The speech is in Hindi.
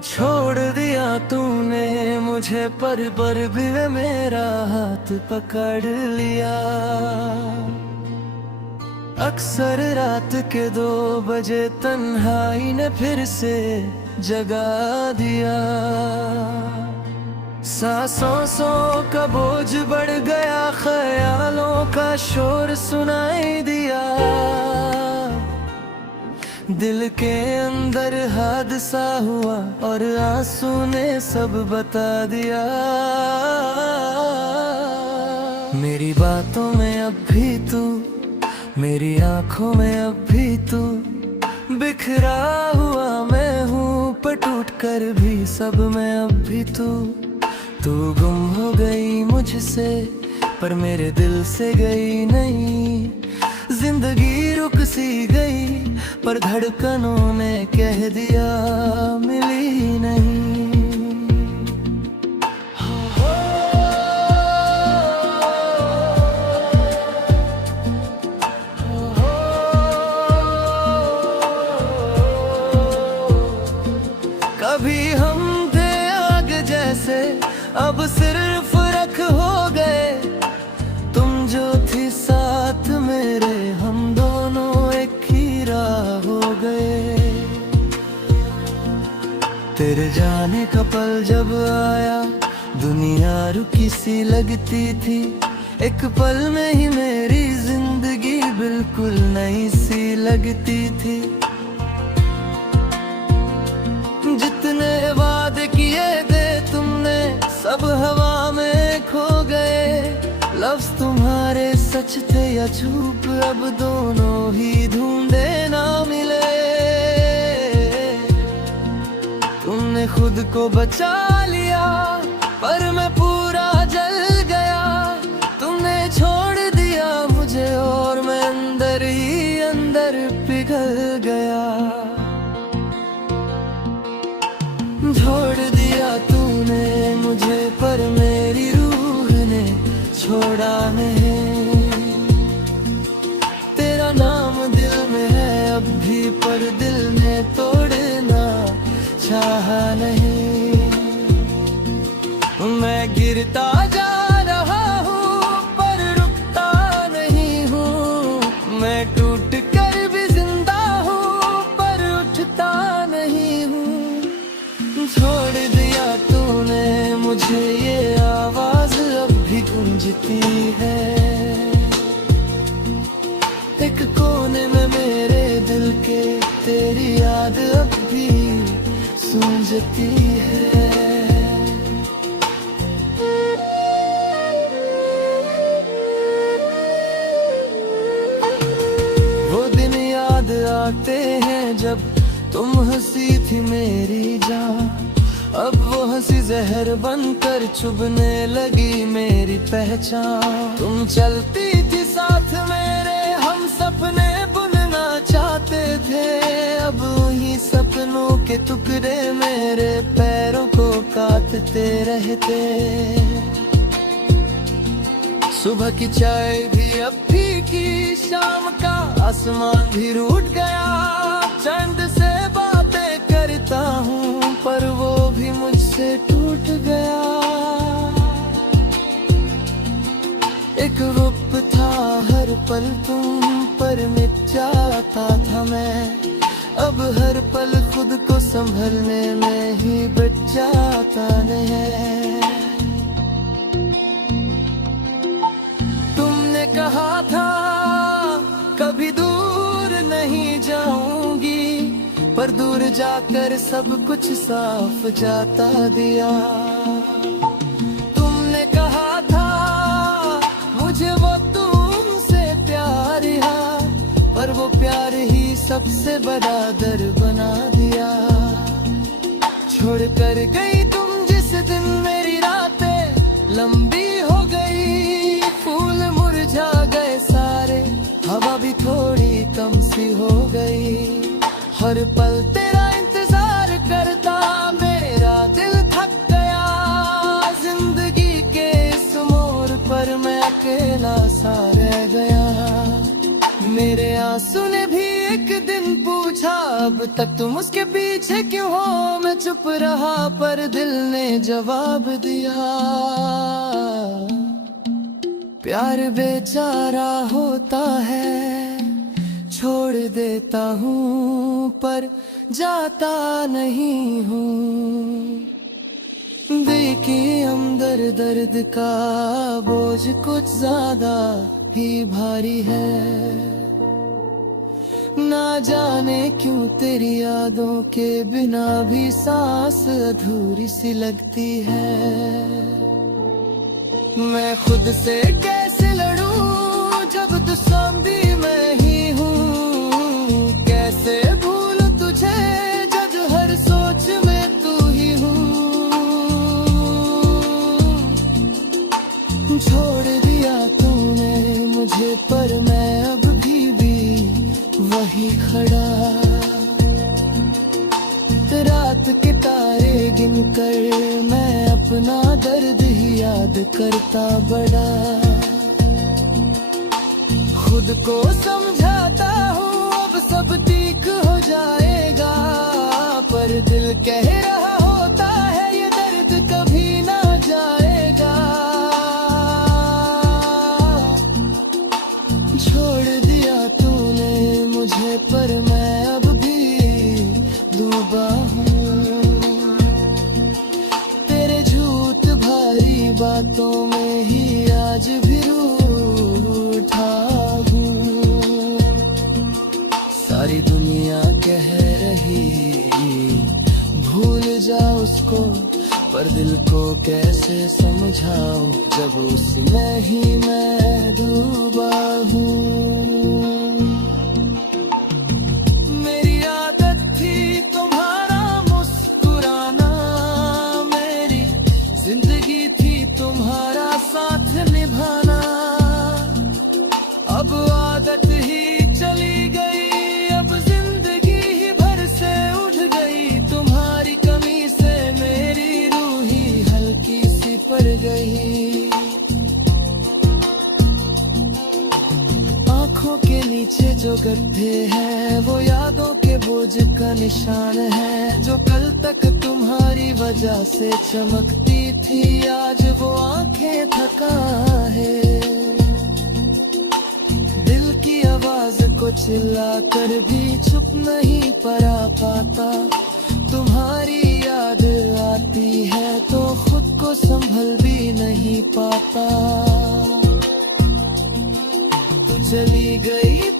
छोड़ दिया तूने मुझे पर भी मेरा हाथ पकड़ लिया। अक्सर रात के 2 बजे तन्हाई ने फिर से जगा दिया। सांसों का बोझ बढ़ गया, ख्यालों का शोर सुनाई दिया। दिल के अंदर हादसा हुआ और आंसू ने सब बता दिया। मेरी बातों में अब भी तू, मेरी आंखों में अब भी तू, बिखरा हुआ मैं हूँ पर टूट कर भी सब में अब भी तू गुम हो गई मुझसे पर मेरे दिल से गई नहीं। जिंदगी रुक सी गई पर धड़कनों ने कह दिया मिली नहीं। कभी हम थे आग जैसे, अब सिर्फ रख हो गए। तुम जो थी साथ मेरे, हम दोनों एक ही राह हो गए। तेरे जाने का पल जब आया, दुनिया रुकी सी लगती थी। एक पल में ही मेरी जिंदगी बिल्कुल नई सी लगती थी। जितने वादे किए थे तुमने, सब हवा में खो गए। लफ्ज तुम्हारे सच थे या झूठ, अब दोनों ही ढूंढे ना मिले। तुमने खुद को बचा लिया पर मैं पूरा जल गया। तुमने छोड़ दिया मुझे और मैं अंदर ही अंदर पिघल गया। छोड़ दिया तूने मुझे पर मेरी रूह ने छोड़ा नहीं। तेरा नाम दिल में है अब भी पर दिल ने तोड़ना चाहा नहीं। मैं गिरता जा रहा हूँ पर रुकता नहीं हूँ। मैं टूट कर भी जिंदा हूँ पर उठता नहीं हूँ। छोड़ दिया तूने मुझे, ये आवाज अब भी गूंजती है। एक कोने में मेरे दिल के तेरी याद अब भी सूंझती है। वो दिन याद आते हैं जब तुम हंसी थी मेरी जान। अब वो हंसी जहर बनकर चुभने लगी मेरी पहचान। तुम चलती थी साथ मेरे, हम सपने बुनना चाहते थे। अब वही सपनों के टुकड़े मेरे पैरों को काटते रहते। सुबह की चाय भी अब फीकी, शाम का आसमान भी रूठ गया। चंद से बातें करता हूँ पर वो भी मुझसे टूट गया। एक रूप था हर पल तुम पर मिट जाता था मैं। अब हर पल खुद को संभलने में ही बच जाता है। तुमने कहा था कभी दूर नहीं जाऊंगी, पर दूर जाकर सब कुछ साफ जाता दिया। तुमने कहा था मुझे वो तुमसे प्यार है, पर वो प्यार ही सबसे बड़ा डर बना दिया। छोड़ कर गई तुम जिस दिन मेरी रातें लंबी हो गई। फूल मुरझा गए सारे, हवा भी थोड़ी कम सी हो गई। हर पल तेरा इंतजार करता मेरा दिल थक गया। जिंदगी के इस मोड़ पर मैं अकेला सा रह गया। मेरे आंसू ने भी एक दिन पूछा अब तक तुम उसके पीछे क्यों हो, मैं चुप रहा पर दिल ने जवाब दिया, प्यार बेचारा होता है, छोड़ देता हूँ पर जाता नहीं हूँ। देखिए अंदर दर्द का बोझ कुछ ज्यादा ही भारी है, ना जाने क्यों तेरी यादों के बिना भी सांस अधूरी सी लगती है। मैं खुद से कैसे लड़ूं जब तू सामने मैं ही हूँ, कैसे भूलूं तुझे जब हर सोच में तू ही हूँ। छोड़ दिया तूने मुझे पर मैं अब भी वही खड़ा, रात के तारे गिनकर मैं अपना दर्द ही याद करता बड़ा। खुद को समझाता हूँ अब सब ठीक हो जाएगा, पर दिल कह रहा होता है ये दर्द कभी ना जाएगा। छोड़ दिया तूने मुझे पर मैं अब भी डूबा हूँ, तेरे झूठ भारी बातों में ही आज भी रूठा हूँ। सारी दुनिया कह रही भूल जा उसको, पर दिल को कैसे समझाऊं जब उसमें ही मैं डूबा हूँ। मेरी आदत थी तुम्हारा मुस्कुराना, मेरी जिंदगी थी तुम्हारा साथ निभाना, अब आदत ही चली गई, अब जिंदगी ही भर से उठ गई, तुम्हारी कमी से मेरी रूह ही हल्की सी पड़ गई। आँखों के नीचे जो गड्ढे हैं वो यादों के बोझ का निशान है, जो कल तक तुम्हारी वजह से चमकती थी आज वो आंखें थका है। दिल की आवाज को चिल्ला कर भी चुप नहीं पड़ा पाता, तुम्हारी याद आती है तो खुद को संभल भी नहीं पाता। तो चली गई